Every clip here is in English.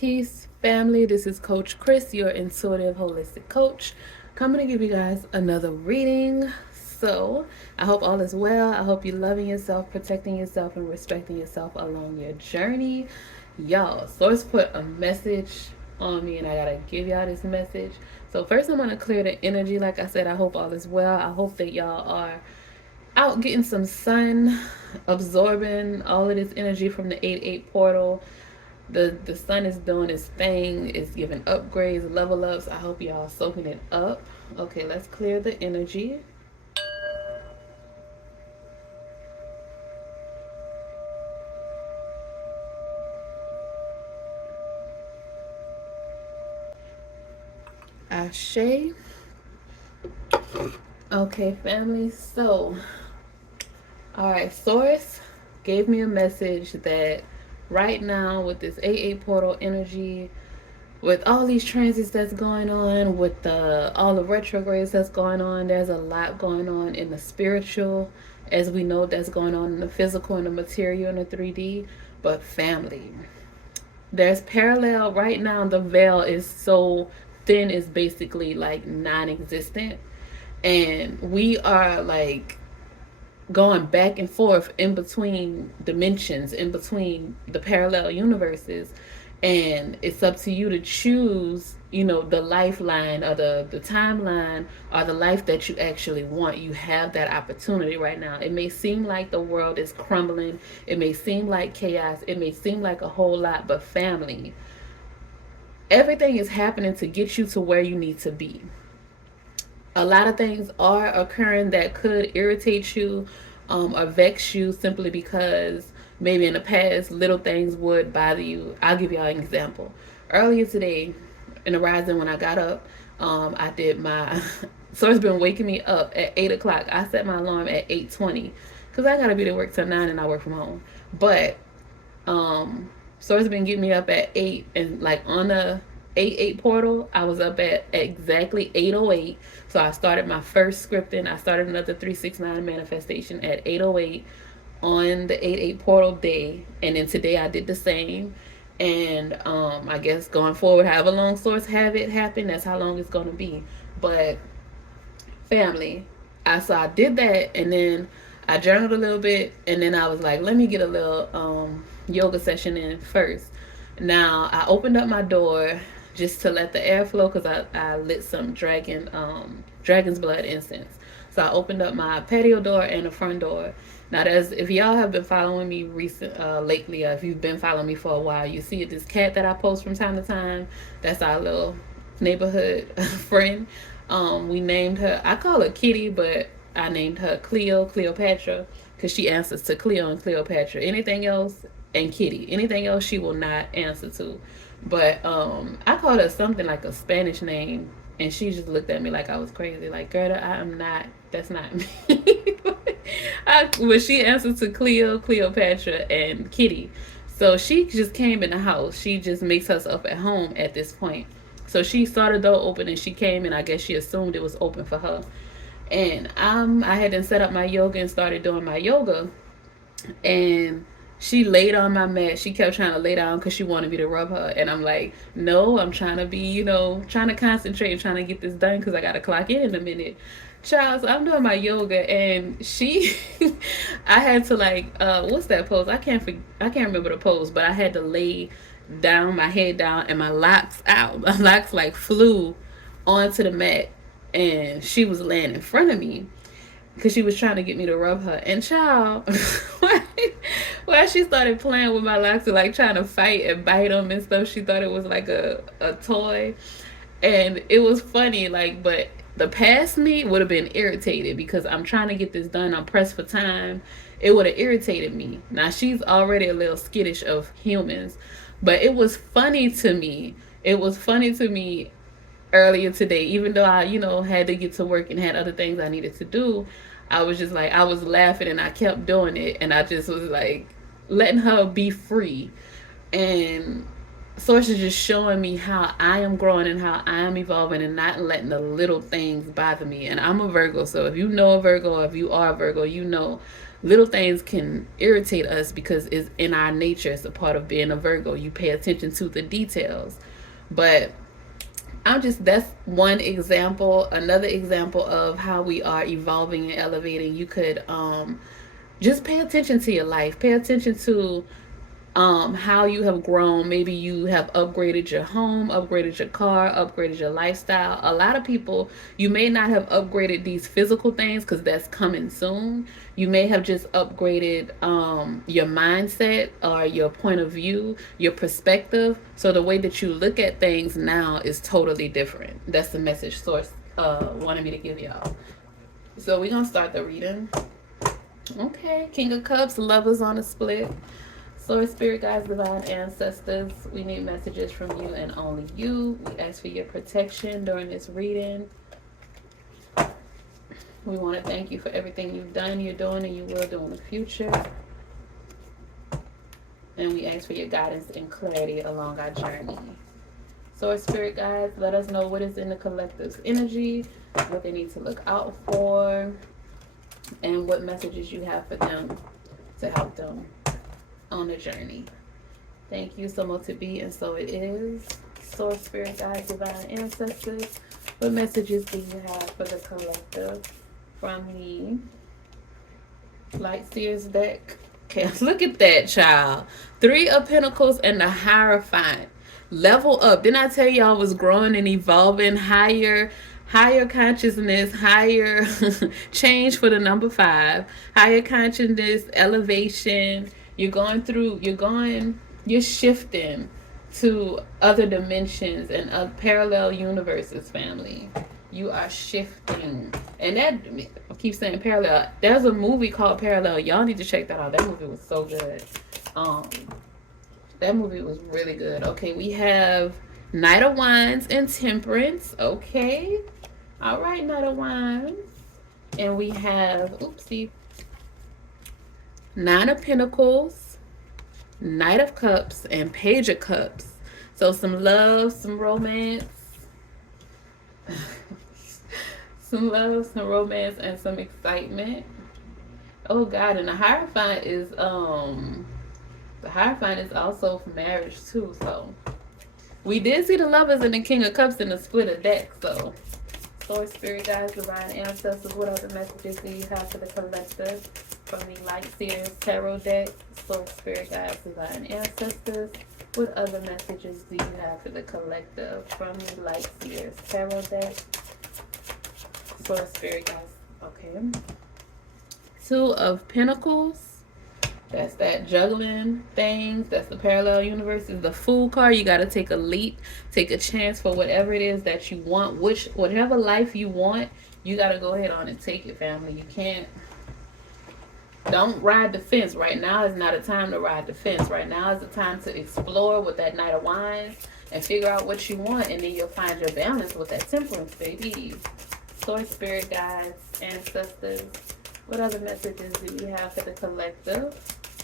Peace, family. This is Coach Chris, your intuitive holistic coach, coming to give you guys another reading. So, I hope all is well. I hope you're loving yourself, protecting yourself, and respecting yourself along your journey. Y'all, Source put a message on me, and I gotta give y'all this message. So, first, I'm gonna clear the energy. Like I said, I hope all is well. I hope that y'all are out getting some sun, absorbing all of this energy from the 8-8 portal. The sun is doing its thing. It's giving upgrades, level ups. I hope y'all soaking it up. Okay, let's clear the energy. Ashe. Okay, family. So, all right, Source gave me a message that right now with this 8-8 portal energy, with all these transits that's going on, with all the retrogrades that's going on, there's a lot going on in the spiritual, as we know that's going on in the physical and the material and the 3D. But family, there's parallel right now. The veil is so thin, it's basically like non-existent, and we are like going back and forth in between dimensions, in between the parallel universes. And it's up to you to choose, the lifeline or the timeline or the life that you actually want. You have that opportunity right now. It may seem like the world is crumbling, it may seem like chaos, it may seem like a whole lot, but family, everything is happening to get you to where you need to be. A lot of things are occurring that could irritate you, or vex you, simply because maybe in the past little things would bother you. I'll give y'all an example. Earlier today in the rising, when I got up, I did my so it's been waking me up at 8 o'clock. I set my alarm at 8:20 because I gotta be to work till 9 and I work from home. But so it's been getting me up at 8, and like on the 8-8 portal, I was up at exactly 8:08. So I started my first scripting. I started another 369 manifestation at 8:08 on the 8-8 portal day. And then today I did the same. And I guess going forward, however long Source have it happen, that's how long it's gonna be. But family, I did that, and then I journaled a little bit, and then I was like, let me get a little yoga session in first. Now I opened up my door just to let the air flow, because I lit some dragon's blood incense. So I opened up my patio door and the front door. Now, if y'all have been following me lately, or if you've been following me for a while, you see this cat that I post from time to time. That's our little neighborhood friend. We named her, I call her Kitty, but I named her Cleopatra, because she answers to Cleo and Cleopatra. Anything else, and Kitty. Anything else she will not answer to. But I called her something like a Spanish name, and she just looked at me like I was crazy. Like, Gerda, I am not. That's not me. But she answered to Cleopatra, and Kitty. So she just came in the house. She just makes herself at home at this point. So she saw the door open, and she came, and I guess she assumed it was open for her. And I had then set up my yoga and started doing my yoga. And she laid on my mat. She kept trying to lay down because she wanted me to rub her. And I'm like, no, I'm trying to be, trying to concentrate, trying to get this done because I got to clock in a minute. Child, so I'm doing my yoga, and I had to what's that pose? I can't remember the pose, but I had to lay down, my head down, and my locks out. My locks flew onto the mat, and she was laying in front of me because she was trying to get me to rub her. And child, while she started playing with my locks and trying to fight and bite them and stuff, she thought it was like a toy. And it was funny, but the past me would have been irritated because I'm trying to get this done. I'm pressed for time. It would have irritated me. Now, she's already a little skittish of humans, but it was funny to me. It was funny to me earlier today, even though I, had to get to work and had other things I needed to do. I was just I was laughing, and I kept doing it, and I just was letting her be free. And Source is just showing me how I am growing and how I am evolving, and not letting the little things bother me. And I'm a Virgo, so if you know a Virgo, or if you are a Virgo, little things can irritate us because it's in our nature. It's a part of being a Virgo. You pay attention to the details. But that's one example. Another example of how we are evolving and elevating. You could just pay attention to your life. Pay attention to how you have grown. Maybe you have upgraded your home, upgraded your car, upgraded your lifestyle. A lot of people, you may not have upgraded these physical things because that's coming soon. You may have just upgraded your mindset or your point of view, your perspective. So the way that you look at things now is totally different. That's the message Source wanted me to give y'all. So we're going to start the reading. Okay, King of Cups, Lovers on a split. Source, Spirit Guides, Divine Ancestors, we need messages from you and only you. We ask for your protection during this reading. We want to thank you for everything you've done, you're doing, and you will do in the future. And we ask for your guidance and clarity along our journey. Source, Spirit Guides, let us know what is in the collective's energy, what they need to look out for, and what messages you have for them to help them on the journey. Thank you. So much to be, and so it is. Source, Spirit Guides, Divine Ancestors, what messages do you have for the collective from the Light Seers deck? Okay, look at that, child. 3 of Pentacles and the Hierophant. Level up. Didn't I tell you I was growing and evolving? Higher consciousness, higher change for the number 5, higher consciousness, elevation. You're shifting to other dimensions and parallel universes, family. You are shifting. And that, I keep saying parallel. There's a movie called Parallel. Y'all need to check that out. That movie was so good. That movie was really good. Okay, we have Knight of Wands and Temperance. Okay. All right, Knight of Wands. And we have, oopsie, 9 of Pentacles, Knight of Cups, and Page of Cups. So some love, some romance. Some love, some romance, and some excitement. Oh God, and the Hierophant is also for marriage too. So we did see the Lovers and the King of Cups in the split of deck. So Source, Spirit Guides, Divine Ancestors, what other messages do you have for the collective from the Light Seers Tarot deck? Source, Spirit Guides, Divine Ancestors, what other messages do you have for the collective from the Light Seers Tarot deck? Source, Spirit Guides. Okay. 2 of Pentacles. That's that juggling things. That's the parallel universes. The Fool card. You got to take a leap, take a chance for whatever it is that you want. Whatever life you want, you got to go ahead on and take it, family. You can't. Don't ride the fence. Right now is not a time to ride the fence. Right now is the time to explore with that Knight of Wands and figure out what you want, and then you'll find your balance with that Temperance, baby. Source, Spirit Guides, Ancestors, what other messages do you have for the collective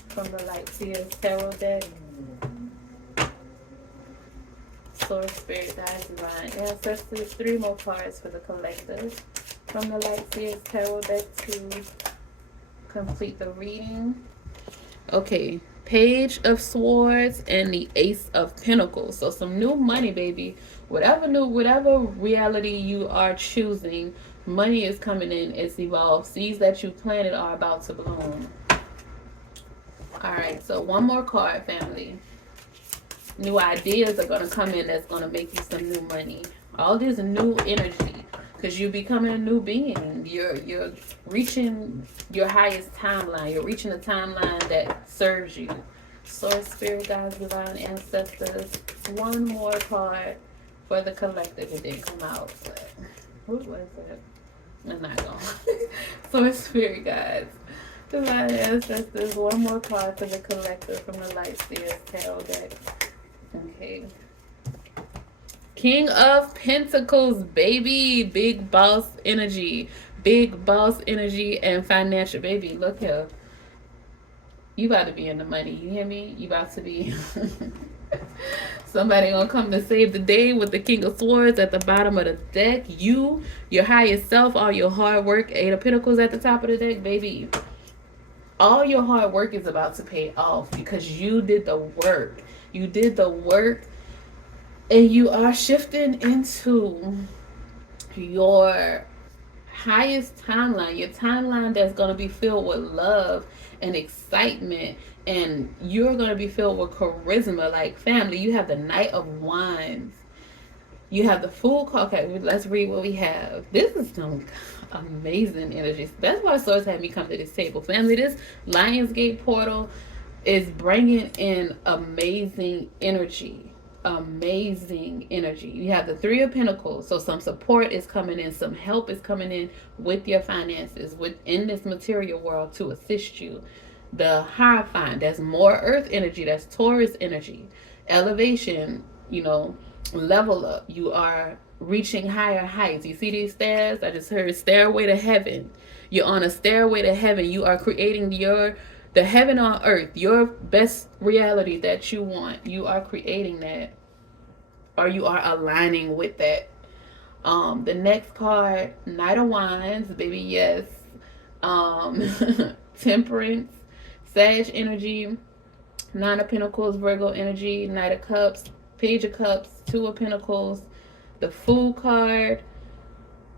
from the Light Seers Tarot deck? Source, Spirit Guides, Divine Ancestors, 3 more cards for the collective from the Light Seers Tarot deck to complete the reading. Okay, Page of Swords and the Ace of Pentacles. So some new money, baby. Whatever reality you are choosing, money is coming in. It's evolved. Seeds that you planted are about to bloom. All right, so one more card, family. New ideas are going to come in that's going to make you some new money. All this new energy, because you're becoming a new being. You're reaching your highest timeline. You're reaching a timeline that serves you. Source, Spirit Guides, Divine Ancestors. One more card for the collective. It didn't come out, but what was it? I'm not going. Source, Spirit Guides, Divine Ancestors. One more card for the collective from the Light Seers Tarot deck. Okay. King of Pentacles, baby. Big boss energy. Big boss energy and financial, baby. Look here. You about to be in the money. You hear me? You about to be... Somebody gonna come to save the day with the King of Swords at the bottom of the deck. Your highest self, all your hard work. 8 of Pentacles at the top of the deck, baby. all your hard work is about to pay off because you did the work. You did the work, and you are shifting into your highest timeline, your timeline that's going to be filled with love and excitement, and you're going to be filled with charisma. Like, family, you have the Knight of Wands, you have the Fool card. Okay, let's read what we have. This is some amazing energies. That's why Source had me come to this table. Family, this Lionsgate portal is bringing in amazing energy. Amazing energy. You have the Three of Pentacles. So some support is coming in. Some help is coming in with your finances, within this material world to assist you. The Hierophant, that's more earth energy. That's Taurus energy. Elevation, level up. You are reaching higher heights. You see these stairs? I just heard stairway to heaven. You're on a stairway to heaven. You are creating the heaven on earth, your best reality that you want. You are creating that, or you are aligning with that. The next card, Knight of Wands, baby, yes. Um, Temperance, Sage energy, Nine of Pentacles, Virgo energy, Knight of Cups, Page of Cups, Two of Pentacles, the Fool card,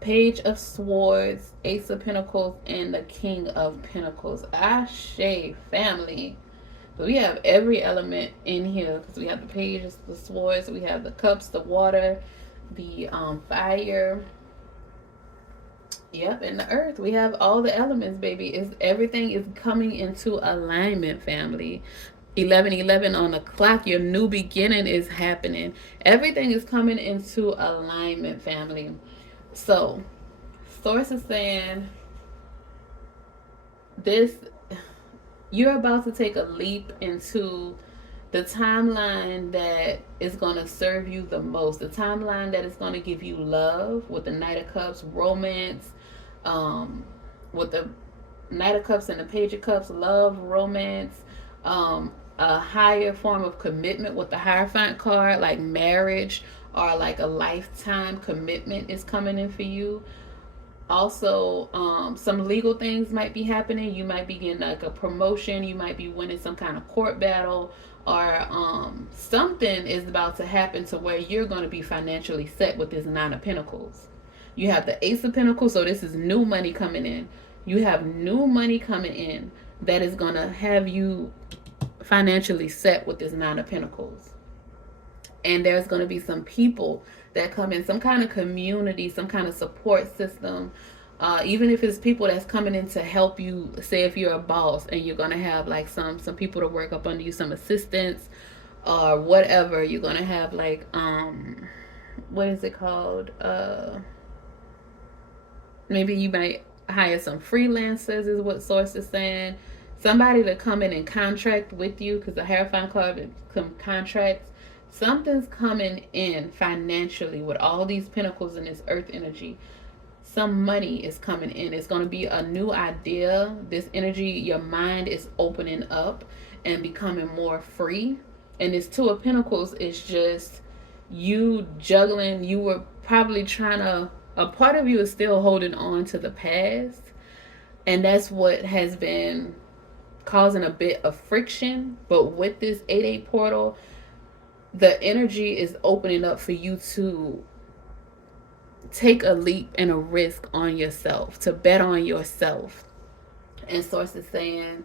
Page of Swords, Ace of Pentacles, and the King of Pentacles. Ashe, family. So we have every element in here because we have the Page of the Swords, we have the Cups, the water, the fire. Yep, and the earth. We have all the elements, baby. Everything is coming into alignment, family. 11:11 on the clock. Your new beginning is happening. Everything is coming into alignment, family. So, Source is saying this, you're about to take a leap into the timeline that is going to serve you the most. The timeline that is going to give you love with the Knight of Cups, romance, with the Knight of Cups and the Page of Cups, love, romance, a higher form of commitment with the Hierophant card, like marriage or like a lifetime commitment is coming in for you. Also, some legal things might be happening. You might be getting like a promotion. You might be winning some kind of court battle, or something is about to happen to where you're going to be financially set with this Nine of Pentacles. You have the Ace of Pentacles, so this is new money coming in. You have new money coming in that is going to have you financially set with this Nine of Pentacles. And there's going to be some people that come in, some kind of community, some kind of support system. Even if it's people that's coming in to help you, say if you're a boss and you're going to have like some people to work up under you, some assistants or whatever. You're going to have like, what is it called? Maybe you might hire some freelancers is what Source is saying. Somebody to come in and contract with you, because the Hierophant card contracts. Something's coming in financially with all these pentacles and this earth energy. Some money is coming in. It's going to be a new idea. This energy, your mind is opening up and becoming more free. And this Two of Pentacles is just you juggling. You were probably trying to, a part of you is still holding on to the past. And that's what has been causing a bit of friction. But with this 8/8 portal, the energy is opening up for you to take a leap and a risk on yourself, to bet on yourself. And Source is saying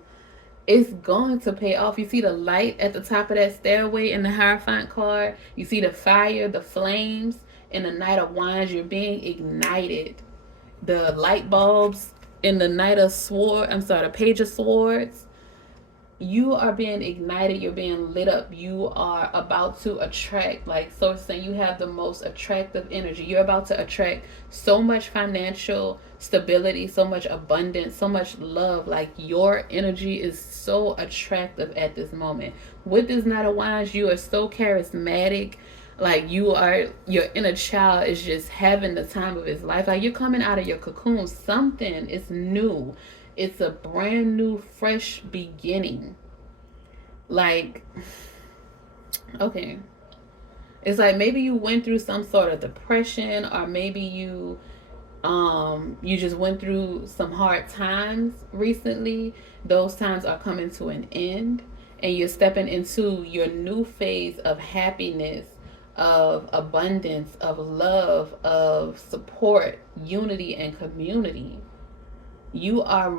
it's going to pay off. You see the light at the top of that stairway in the Hierophant card. You see the fire, the flames, and the Knight of Wands. You're being ignited. The light bulbs in the the Page of Swords. You are being ignited. You're being lit up. You are about to attract, like Source saying, you have the most attractive energy. You're about to attract so much financial stability, so much abundance, so much love. Like, your energy is so attractive at this moment. With this Knight of Wands, you are so charismatic. Like, your inner child is just having the time of his life. Like, you're coming out of your cocoon. Something is new. It's a brand new, fresh beginning. Like, okay. It's like maybe you went through some sort of depression, or maybe you You just went through some hard times recently. Those times are coming to an end, and you're stepping into your new phase of happiness, of abundance, of love, of support, unity, and community. You are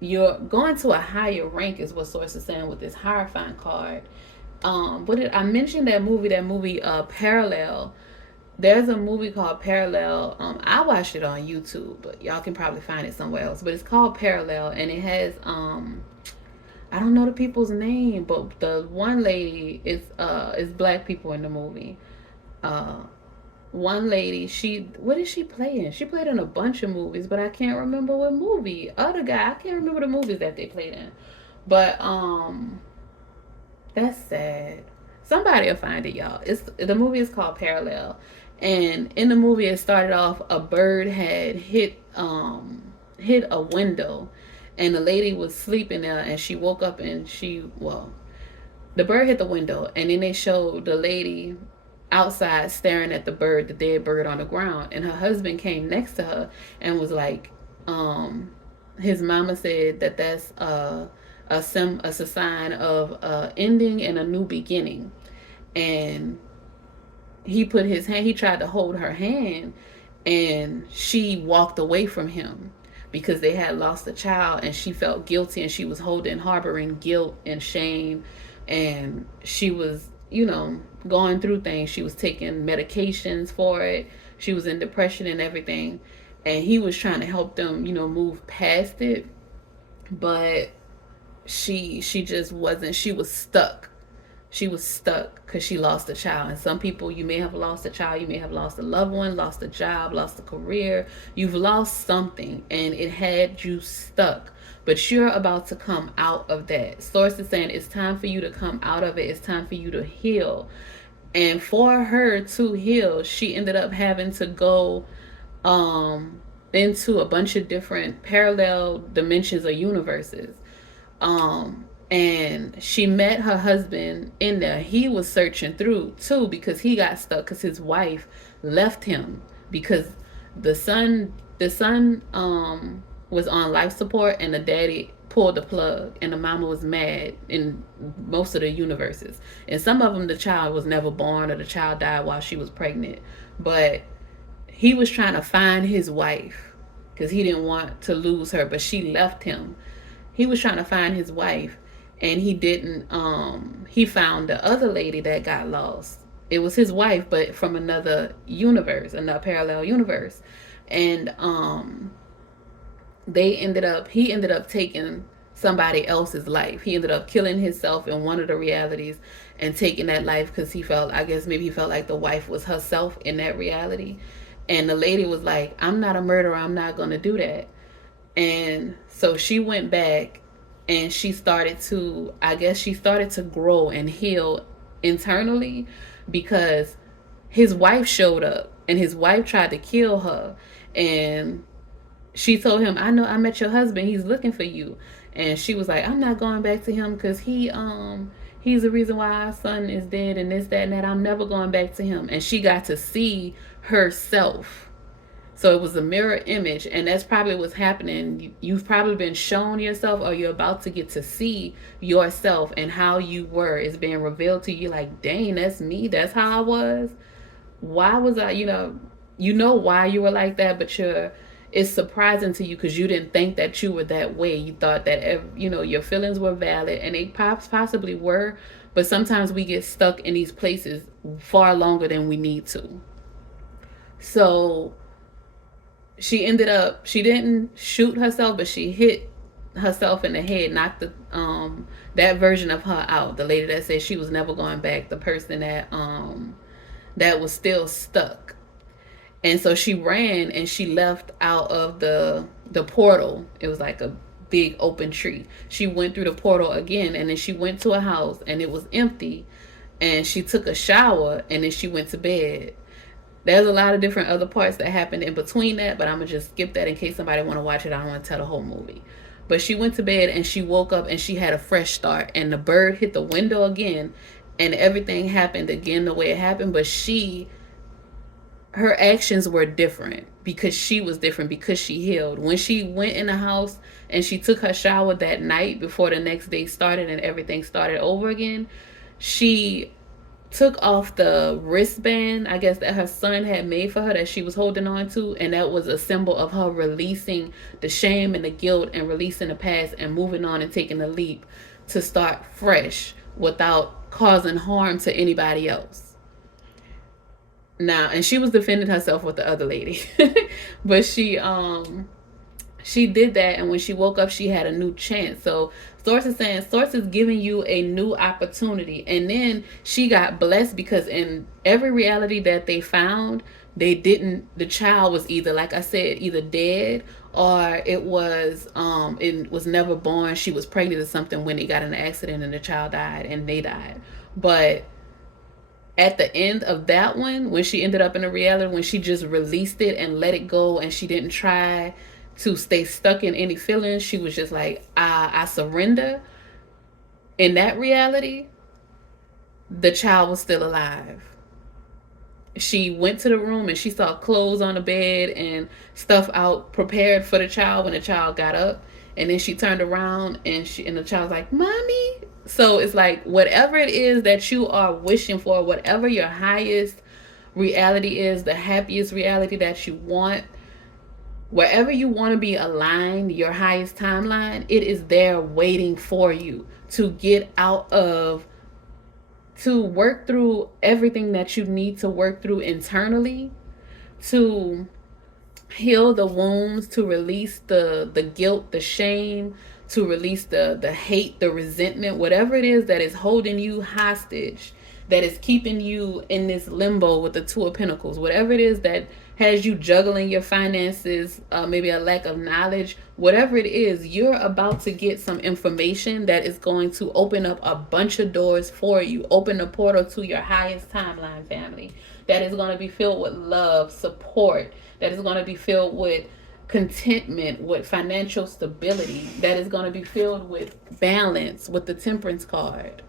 you're going to a higher rank is what source is saying with this Hierophant card. What did I mention that movie? That movie, Parallel. There's a movie called Parallel. I watched it on YouTube, but y'all can probably find it somewhere else. But it's called Parallel, and it has I don't know the people's name, but the one lady is black people in the movie. Uh, One lady, she what did she play in? She played in a bunch of movies, but I can't remember what movie. Other guy, I can't remember the movies that they played in. But that's sad. Somebody will find it, y'all. It's the movie is called Parallel, and in the movie it started off a bird had hit a window, and the lady was sleeping there, and she woke up and the bird hit the window, and then they showed the lady outside staring at the bird, the dead bird on the ground, and her husband came next to her and was like, his mama said that that's a sign of ending and a new beginning, and he tried to hold her hand, and she walked away from him because they had lost a child, and she felt guilty, and she was harboring guilt and shame, and she was, going through things. She was taking medications for it. She was in depression and everything, and he was trying to help them, move past it, but she just wasn't. She was stuck. She was stuck because she lost a child. And some people, you may have lost a child, you may have lost a loved one, lost a job, lost a career. You've lost something, and it had you stuck. But you're about to come out of that. Source is saying it's time for you to come out of it. It's time for you to heal. And for her to heal, she ended up having to go into a bunch of different parallel dimensions or universes. And she met her husband in there. He was searching through too because he got stuck because his wife left him because the son was on life support, and the daddy pulled the plug, and the mama was mad in most of the universes. In some of them, the child was never born, or the child died while she was pregnant. But he was trying to find his wife because he didn't want to lose her, but she left him. He was trying to find his wife, and he didn't. He found the other lady that got lost. It was his wife, but from another universe, another parallel universe. And he ended up taking somebody else's life. He ended up killing himself in one of the realities and taking that life because maybe he felt like the wife was herself in that reality. And the lady was like, I'm not a murderer, I'm not going to do that. And so she went back, and she started to grow and heal internally because his wife showed up, and his wife tried to kill her. And she told him, I met your husband, he's looking for you. And she was like, I'm not going back to him because he's the reason why our son is dead, and this, that, and that. I'm never going back to him. And she got to see herself. So it was a mirror image, and that's probably what's happening. You've probably been shown yourself, or you're about to get to see yourself and how you were. It's being revealed to you like, dang, that's me. That's how I was. Why was I, why you were like that, but it's surprising to you because you didn't think that you were that way. You thought that, your feelings were valid, and they possibly were, but sometimes we get stuck in these places far longer than we need to. So she didn't shoot herself, but she hit herself in the head, knocked that version of her out. The lady that said she was never going back, the person that was still stuck. And so she ran, and she left out of the portal. It was like a big open tree. She went through the portal again, and then she went to a house, and it was empty. And she took a shower, and then she went to bed. There's a lot of different other parts that happened in between that, but I'm going to just skip that in case somebody want to watch it. I don't want to tell the whole movie. But she went to bed, and she woke up, and she had a fresh start. And the bird hit the window again, and everything happened again the way it happened. But she her actions were different because she was different, because she healed. When she went in the house and she took her shower that night before the next day started and everything started over again, she took off the wristband, I guess, that her son had made for her that she was holding on to, and that was a symbol of her releasing the shame and the guilt and releasing the past and moving on and taking the leap to start fresh without causing harm to anybody else. Now, and she was defending herself with the other lady. But she did that, and when she woke up she had a new chance. So Source is saying Source is giving you a new opportunity. And then she got blessed because in every reality that they found, they didn't, the child was either, like I said, either dead or it was never born. She was pregnant or something when they got in an accident and the child died and they died. But at the end of that one, when she ended up in a reality, when she just released it and let it go, and she didn't try to stay stuck in any feelings, she was just like, I surrender. In that reality, the child was still alive. She went to the room and she saw clothes on the bed and stuff out prepared for the child when the child got up. And then she turned around and the child's like, Mommy. So it's like, whatever it is that you are wishing for, whatever your highest reality is, the happiest reality that you want, wherever you want to be aligned, your highest timeline, it is there waiting for you to get out of, to work through everything that you need to work through internally, to heal the wounds, to release the guilt, the shame, to release the hate, the resentment, whatever it is that is holding you hostage, that is keeping you in this limbo with the Two of Pentacles, whatever it is that has you juggling your finances, maybe a lack of knowledge, whatever it is, you're about to get some information that is going to open up a bunch of doors for you, open the portal to your highest timeline, family, that is going to be filled with love, support, that is going to be filled with contentment, with financial stability, that is going to be filled with balance, with the Temperance card.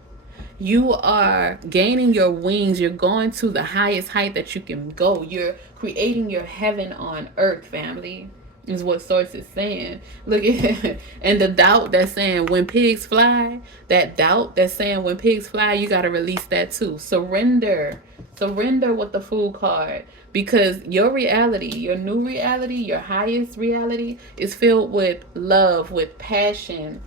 You are gaining your wings. You're going to the highest height that you can go. You're creating your heaven on earth, family, is what Source is saying. Look at and the doubt that's saying when pigs fly, that doubt that's saying when pigs fly, you got to release that too. Surrender with the Fool card, because your reality, your new reality, your highest reality is filled with love, with passion,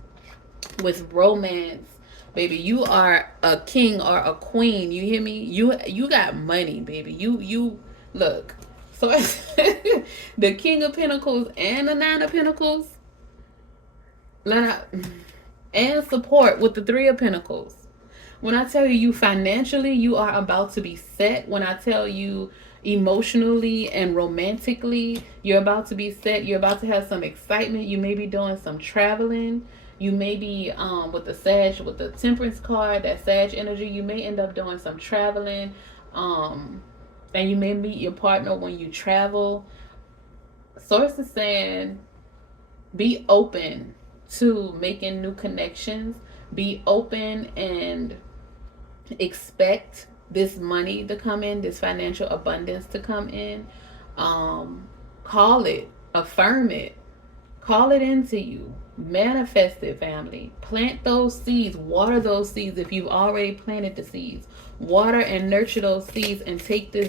with romance. Baby, you are a king or a queen. You hear me? You got money, baby. You look. So the King of Pentacles and the Nine of Pentacles, and support with the Three of Pentacles. When I tell you financially, you are about to be set. When I tell you emotionally and romantically, you're about to be set. You're about to have some excitement. You may be doing some traveling. You may be with the Sag, with the Temperance card, that Sag energy, you may end up doing some traveling. And you may meet your partner when you travel. Source is saying, be open to making new connections. Be open and expect this money to come in, this financial abundance to come in. Call it, affirm it, call it into you. Manifest it, family. Plant those seeds. Water those seeds if you've already planted the seeds. Water and nurture those seeds and take this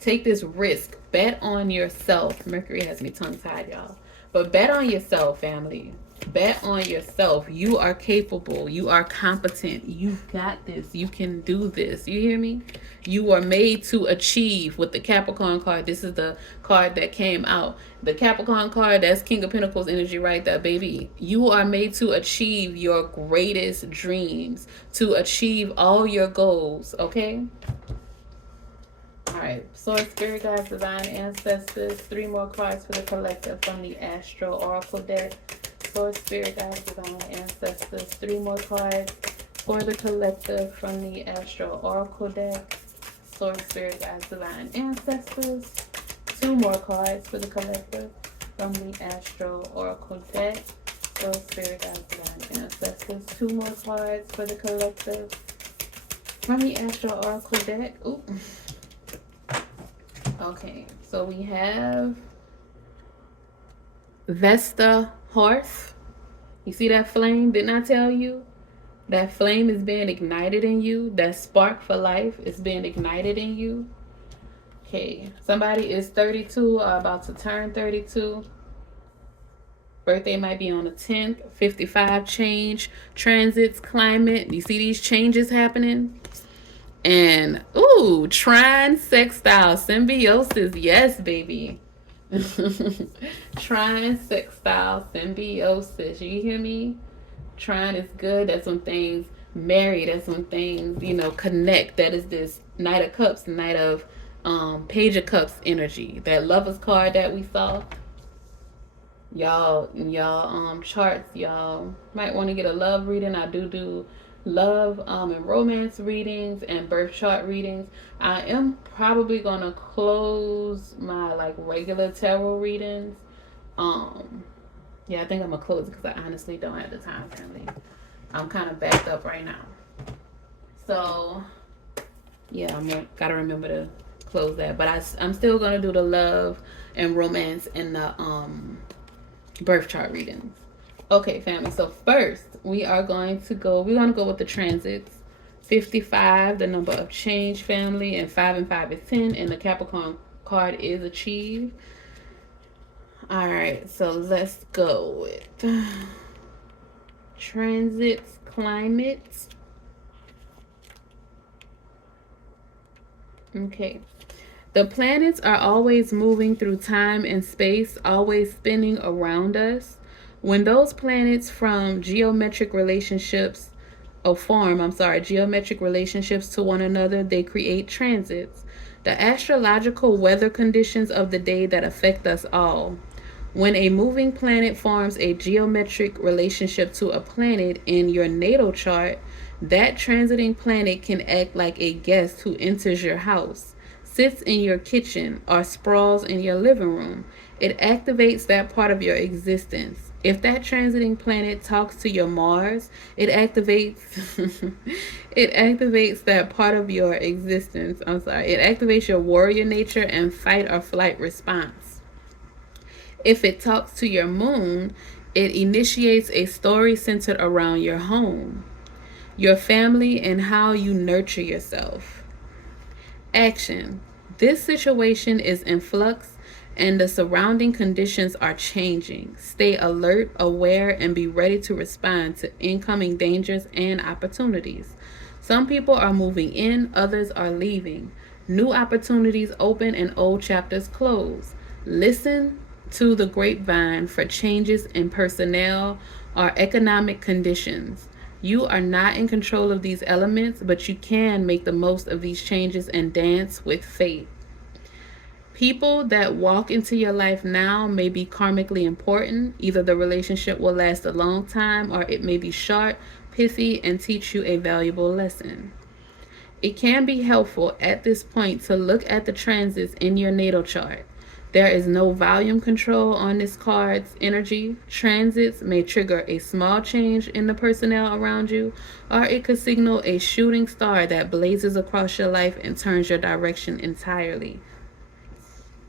take this risk. Bet on yourself. Mercury has me tongue-tied, y'all. But bet on yourself, family. Bet on yourself. You are capable. You are competent. You've got this. You can do this. You hear me? You are made to achieve. With the Capricorn card, this is the card that came out. The Capricorn card, that's King of Pentacles energy right there, baby. You are made to achieve your greatest dreams, to achieve all your goals, okay? All right, Source, Spirit Guides, Divine Ancestors. 3 more cards for the collective from the Astro Oracle deck. Source, Spirit Guides, Divine Ancestors. 3 more cards for the collective from the Astro Oracle deck. Source, Spirit Guides, Divine Ancestors. 2 more cards for the collective from the Astro Oracle deck. Source, Spirit Guides, Divine Ancestors. 2 more cards for the collective from the Astro Oracle deck. Ooh. Okay, so we have Vesta Horse. You see that flame? Didn't I tell you? That flame is being ignited in you. That spark for life is being ignited in you. Okay, somebody is 32 or about to turn 32. Birthday might be on the 10th. 55 change, transits, climate. You see these changes happening? And, ooh, trine, sextile, symbiosis. Yes, baby. Trine, sextile, symbiosis. You hear me? Trine is good. That's when things marry. That's when things, connect. That is this Knight of Cups, Knight of Page of Cups energy. That Lover's card that we saw. Y'all charts, y'all might want to get a love reading. I do love and romance readings and birth chart readings. I am probably gonna close my like regular tarot readings. Yeah, I think I'm gonna close it because I honestly don't have the time, family. I'm kind of backed up right now, so yeah, gotta remember to close that. But I'm still gonna do the love and romance and the birth chart readings. Okay, family. So first, we're gonna go with the transits. 55, the number of change, family, and 5 and 5 is 10, and the Capricorn card is achieve. All right, so let's go with transits, climates. Okay. The planets are always moving through time and space, always spinning around us. When those planets from geometric relationships to one another, they create transits, the astrological weather conditions of the day that affect us all. When a moving planet forms a geometric relationship to a planet in your natal chart, that transiting planet can act like a guest who enters your house, sits in your kitchen, or sprawls in your living room. It activates that part of your existence. If that transiting planet talks to your Mars, it activates it activates that part of your existence. It activates your warrior nature and fight or flight response. If it talks to your moon, it initiates a story centered around your home, your family, and how you nurture yourself. Action. This situation is in flux and the surrounding conditions are changing. Stay alert, aware, and be ready to respond to incoming dangers and opportunities. Some people are moving in, others are leaving. New opportunities open and old chapters close. Listen to the grapevine for changes in personnel or economic conditions. You are not in control of these elements, but you can make the most of these changes and dance with fate. People that walk into your life now may be karmically important. Either the relationship will last a long time or it may be short, pithy, and teach you a valuable lesson. It can be helpful at this point to look at the transits in your natal chart. There is no volume control on this card's energy. Transits may trigger a small change in the personnel around you, or it could signal a shooting star that blazes across your life and turns your direction entirely.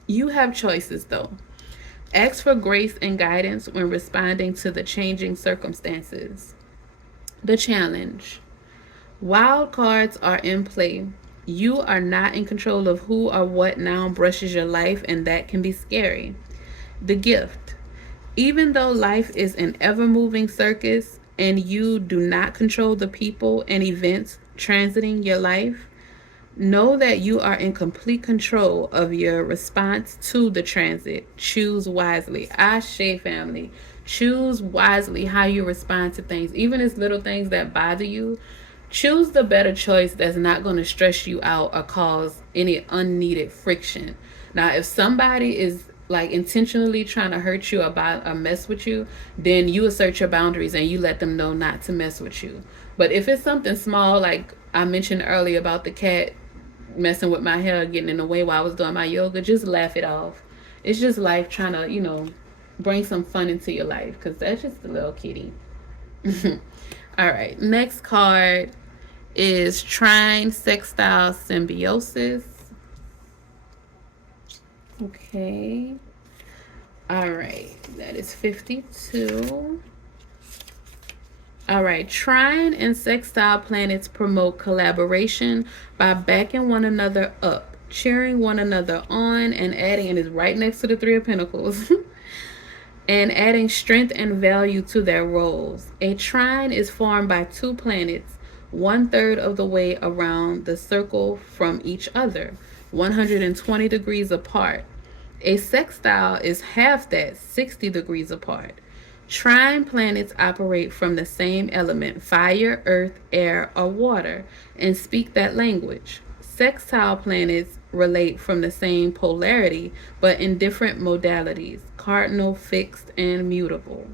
You have choices though. Ask for grace and guidance when responding to the changing circumstances. The challenge. Wild cards are in play. You are not in control of who or what now brushes your life, and that can be scary. The gift. Even though life is an ever moving circus and you do not control the people and events transiting your life, know that you are in complete control of your response to the transit. Choose wisely. Ashe, family. Choose wisely how you respond to things, even as little things that bother you. Choose the better choice that's not going to stress you out or cause any unneeded friction. Now, if somebody is like intentionally trying to hurt you about or mess with you, then you assert your boundaries and you let them know not to mess with you. But if it's something small, like I mentioned earlier about the cat messing with my hair, getting in the way while I was doing my yoga, just laugh it off. It's just life trying to, bring some fun into your life, because that's just a little kitty. All right, next card is trine, sextile, symbiosis. Okay. All right. That is 52. All right. Trine and sextile planets promote collaboration by backing one another up, cheering one another on, and adding, and is right next to the Three of Pentacles, and adding strength and value to their roles. A trine is formed by two planets, 1/3 of the way around the circle from each other, 120 degrees apart. A sextile is half that, 60 degrees apart. Trine planets operate from the same element, fire, earth, air, or water, and speak that language. Sextile planets relate from the same polarity, but in different modalities, cardinal, fixed, and mutable.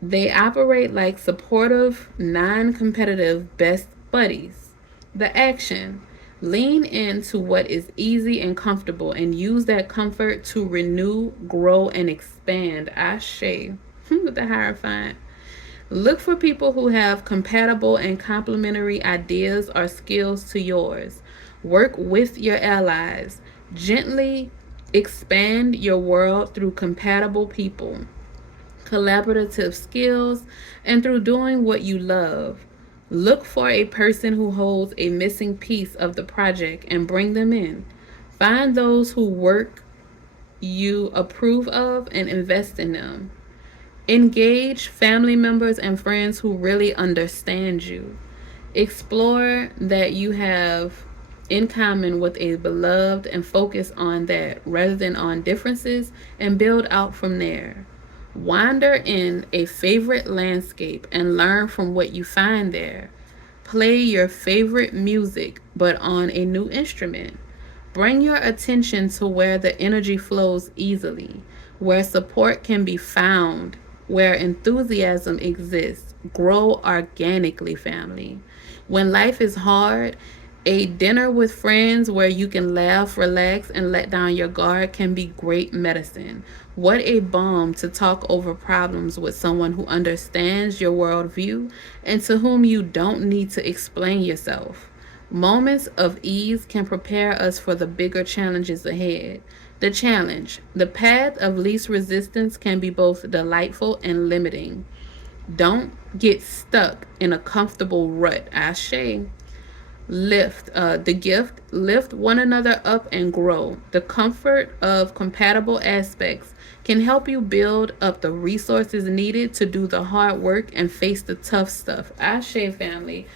They operate like supportive, non competitive best buddies. The action: lean into what is easy and comfortable and use that comfort to renew, grow, and expand. Ashe. With the Hierophant. Look for people who have compatible and complementary ideas or skills to yours. Work with your allies. Gently expand your world through compatible people, collaborative skills, and through doing what you love. Look for a person who holds a missing piece of the project and bring them in. Find those who work you approve of and invest in them. Engage family members and friends who really understand you. Explore that you have in common with a beloved and focus on that rather than on differences and build out from there. Wander in a favorite landscape and learn from what you find there. Play your favorite music but on a new instrument. Bring your attention to where the energy flows easily, where support can be found, where enthusiasm exists. Grow organically, family. When life is hard, a dinner with friends where you can laugh, relax, and let down your guard can be great medicine. What a balm to talk over problems with someone who understands your worldview and to whom you don't need to explain yourself. Moments of ease can prepare us for the bigger challenges ahead. The challenge, the path of least resistance, can be both delightful and limiting. Don't get stuck in a comfortable rut. Ashe. The gift, lift one another up and grow. The comfort of compatible aspects can help you build up the resources needed to do the hard work and face the tough stuff. Ashe, family.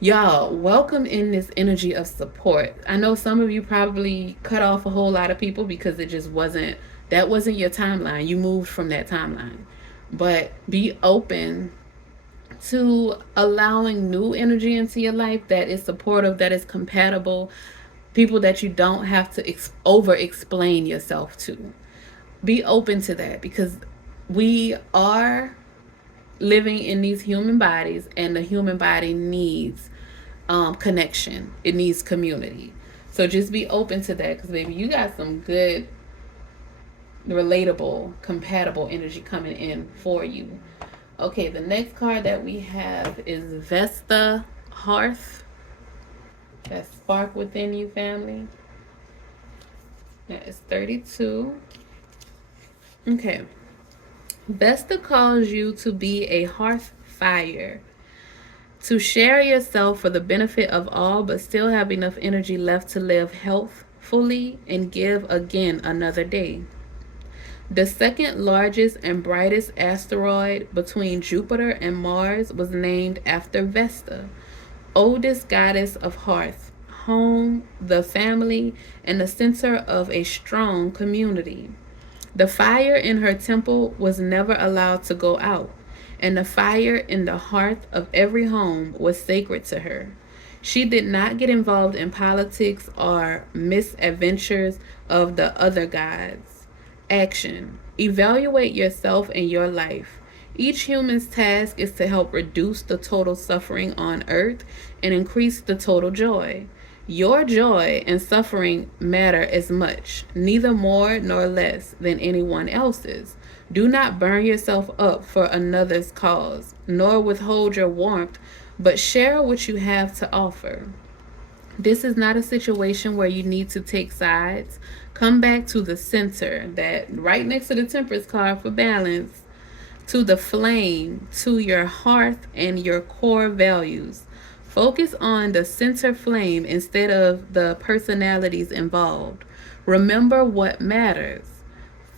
Y'all, welcome in this energy of support. I know some of you probably cut off a whole lot of people because it just wasn't, that wasn't your timeline. You moved from that timeline. But be open to allowing new energy into your life that is supportive, that is compatible, people that you don't have to over explain yourself to. Be open to that because we are living in these human bodies, and the human body needs connection. It needs community. So just be open to that because, baby, you got some good, relatable, compatible energy coming in for you. Okay, the next card that we have is Vesta Hearth. That spark within you, family. That is 32. Okay. Vesta calls you to be a hearth fire, to share yourself for the benefit of all, but still have enough energy left to live healthfully and give again another day. The second largest and brightest asteroid between Jupiter and Mars was named after Vesta, oldest goddess of hearth, home, the family, and the center of a strong community. The fire in her temple was never allowed to go out, and the fire in the hearth of every home was sacred to her. She did not get involved in politics or misadventures of the other gods. Action. Evaluate yourself and your life. Each human's task is to help reduce the total suffering on earth and increase the total joy. Your joy and suffering matter as much, neither more nor less than anyone else's. Do not burn yourself up for another's cause, nor withhold your warmth, but share what you have to offer. This is not a situation where you need to take sides. Come back to the center, that right next to the Temperance card for balance, to the flame, to your hearth and your core values. Focus on the center flame instead of the personalities involved. Remember what matters.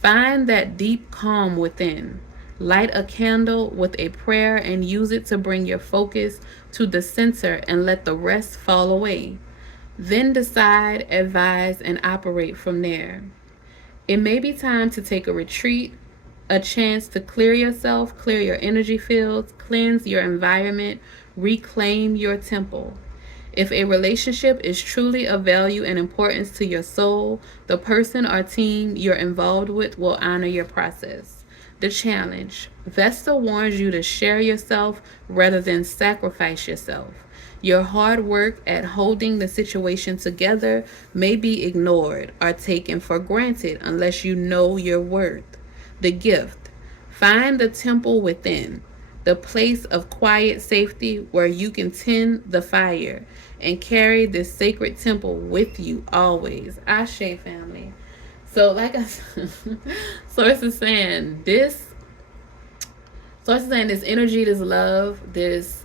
Find that deep calm within. Light a candle with a prayer and use it to bring your focus to the center and let the rest fall away. Then decide, advise, and operate from there. It may be time to take a retreat, a chance to clear yourself, clear your energy fields, cleanse your environment, reclaim your temple. If a relationship is truly of value and importance to your soul, the person or team you're involved with will honor your process. The challenge: Vesta warns you to share yourself rather than sacrifice yourself. Your hard work at holding the situation together may be ignored or taken for granted unless you know your worth. The gift: find the temple within, the place of quiet safety where you can tend the fire and carry this sacred temple with you always. Ashe, family. So, like I said, Source is saying this. Source is saying this energy, this love, this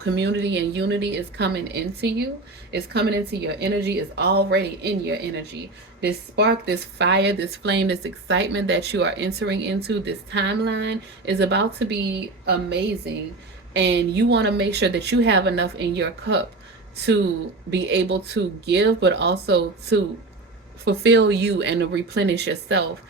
community and unity is coming into you. It's coming into your energy. It's already in your energy. This spark, this fire, this flame, this excitement that you are entering into, this timeline is about to be amazing. And you want to make sure that you have enough in your cup to be able to give, but also to fulfill you and to replenish yourself.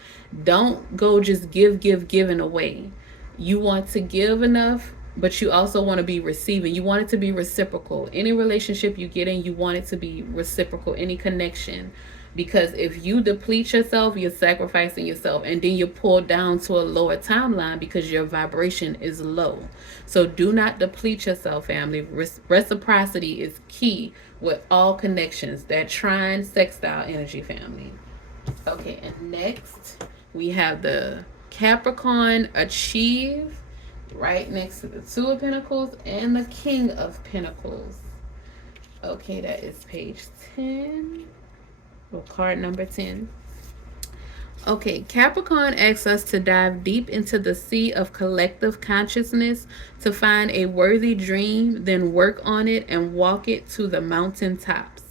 Don't go just giving away. You want to give enough, but you also want to be receiving. You want it to be reciprocal. Any relationship you get in, you want it to be reciprocal. Any connection. Because if you deplete yourself, you're sacrificing yourself, and then you're pulled down to a lower timeline because your vibration is low. So do not deplete yourself, family. Reciprocity is key with all connections. That trine sextile energy, family. Okay, and next we have the Capricorn achieve right next to the Two of Pentacles and the King of Pentacles. Okay, that is page 10. Or card number 10. Okay, Capricorn asks us to dive deep into the sea of collective consciousness to find a worthy dream, then work on it and walk it to the mountaintops.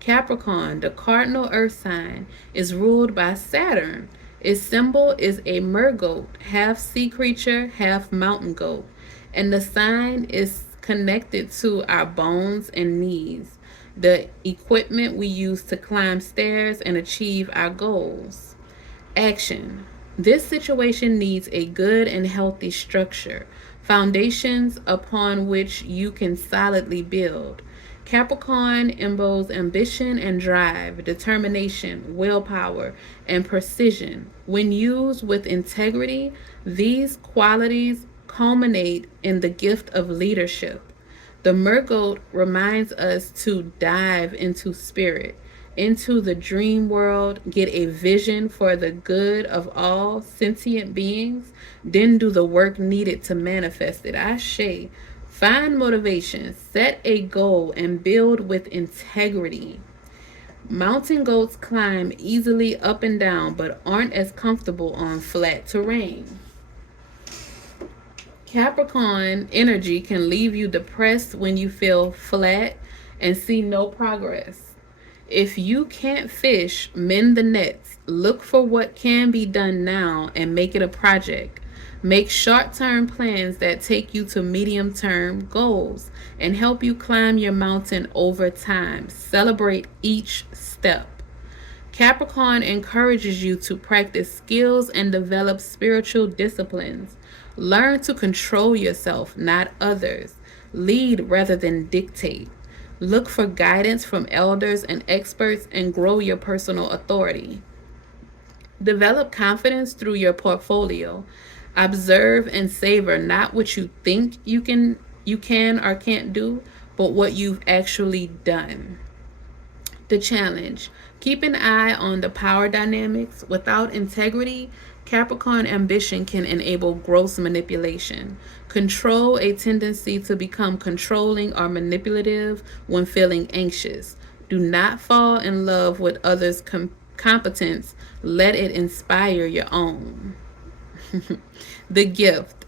Capricorn, the cardinal earth sign, is ruled by Saturn. Its symbol is a mergoat, half sea creature, half mountain goat, and the sign is connected to our bones and knees, the equipment we use to climb stairs and achieve our goals. Action: this situation needs a good and healthy structure, foundations upon which you can solidly build. Capricorn embodies ambition and drive, determination, willpower, and precision. When used with integrity, these qualities culminate in the gift of leadership. The mergoat reminds us to dive into spirit, into the dream world, get a vision for the good of all sentient beings, then do the work needed to manifest it. Ashe. Find motivation, set a goal, and build with integrity. Mountain goats climb easily up and down, but aren't as comfortable on flat terrain. Capricorn energy can leave you depressed when you feel flat and see no progress. If you can't fish, mend the nets. Look for what can be done now and make it a project. Make short-term plans that take you to medium-term goals and help you climb your mountain over time. Celebrate each step. Capricorn encourages you to practice skills and develop spiritual disciplines. Learn to control yourself, not others. Lead rather than dictate. Look for guidance from elders and experts and grow your personal authority. Develop confidence through your portfolio. Observe and savor not what you think you can or can't do, but what you've actually done. The challenge: keep an eye on the power dynamics. Without integrity, Capricorn ambition can enable gross manipulation. Control a tendency to become controlling or manipulative when feeling anxious. Do not fall in love with others' competence. Let it inspire your own. The gift.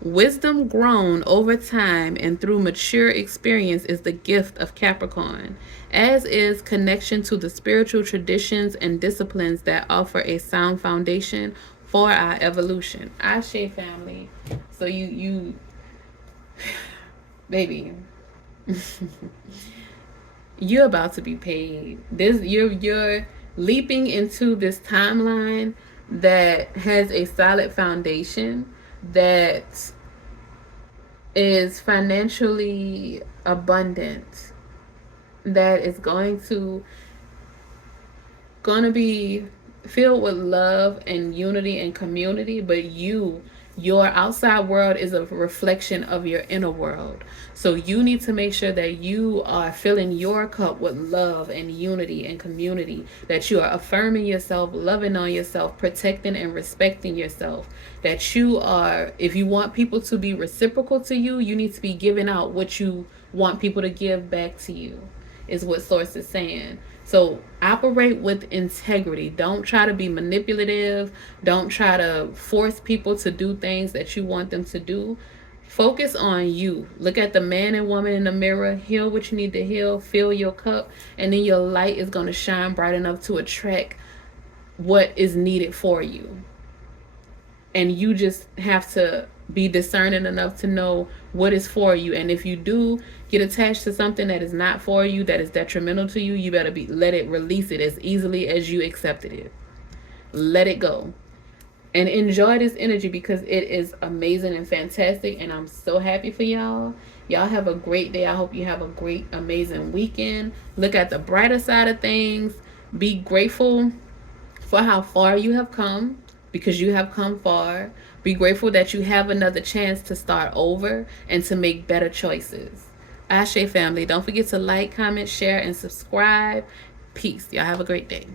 Wisdom grown over time and through mature experience is the gift of Capricorn, as is connection to the spiritual traditions and disciplines that offer a sound foundation for our evolution. Ashe family. So you baby, you're about to be paid. This you're leaping into this timeline that has a solid foundation, that is financially abundant, that is going to be filled with love and unity and community, but your outside world is a reflection of your inner world. So you need to make sure that you are filling your cup with love and unity and community, that you are affirming yourself, loving on yourself, protecting and respecting yourself, that you are, if you want people to be reciprocal to you, you need to be giving out what you want people to give back to you, is what Source is saying. So operate with integrity. Don't try to be manipulative. Don't try to force people to do things that you want them to do. Focus on you. Look at the man and woman in the mirror. Heal what you need to heal. Fill your cup. And then your light is going to shine bright enough to attract what is needed for you. And you just have to be discerning enough to know what is for you. And if you do get attached to something that is not for you, that is detrimental to you, you better let it release it as easily as you accepted it. Let it go. And enjoy this energy, because it is amazing and fantastic. And I'm so happy for y'all. Y'all have a great day. I hope you have a great, amazing weekend. Look at the brighter side of things. Be grateful for how far you have come, because you have come far. Be grateful that you have another chance to start over and to make better choices. Ashe family, don't forget to like, comment, share, and subscribe. Peace. Y'all have a great day.